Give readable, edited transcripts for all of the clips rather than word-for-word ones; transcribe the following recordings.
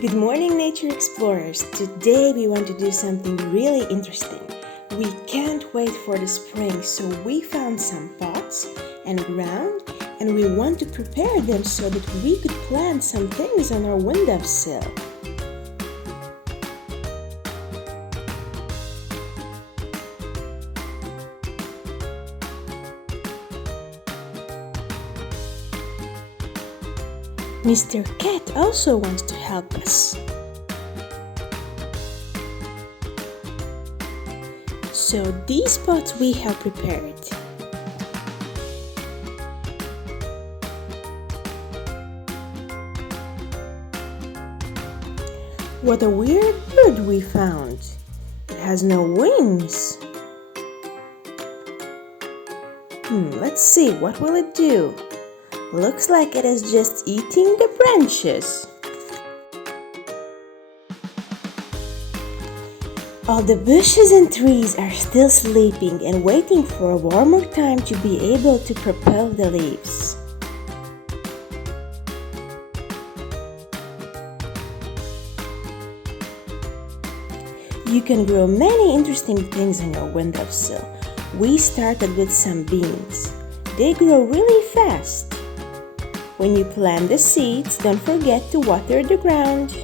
Good morning, nature explorers! Today we want to do something really interesting. We can't wait for the spring, so we found some pots and ground and we want to prepare them so that we could plant some things on our windowsill. Mr. Cat also wants to help us. So these pots we have prepared. What a weird bird we found. It has no wings. Let's see, what will it do? Looks like it is just eating the branches. All the bushes and trees are still sleeping and waiting for a warmer time to be able to propel the leaves. You can grow many interesting things on your windowsill. We started with some beans. They grow really fast. When you plant the seeds, don't forget to water the ground.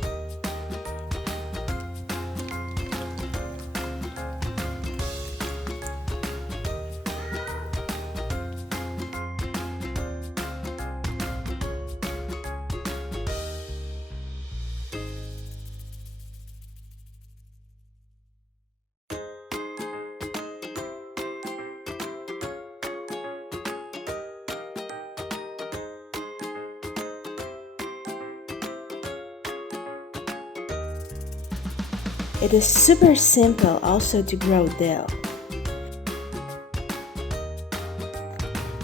It is super simple also to grow dill.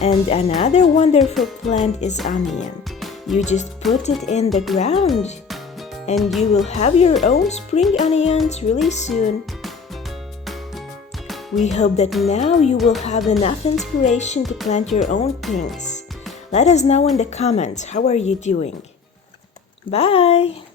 And another wonderful plant is onion. You just put it in the ground and you will have your own spring onions really soon. We hope that now you will have enough inspiration to plant your own things. Let us know in the comments how are you doing. Bye!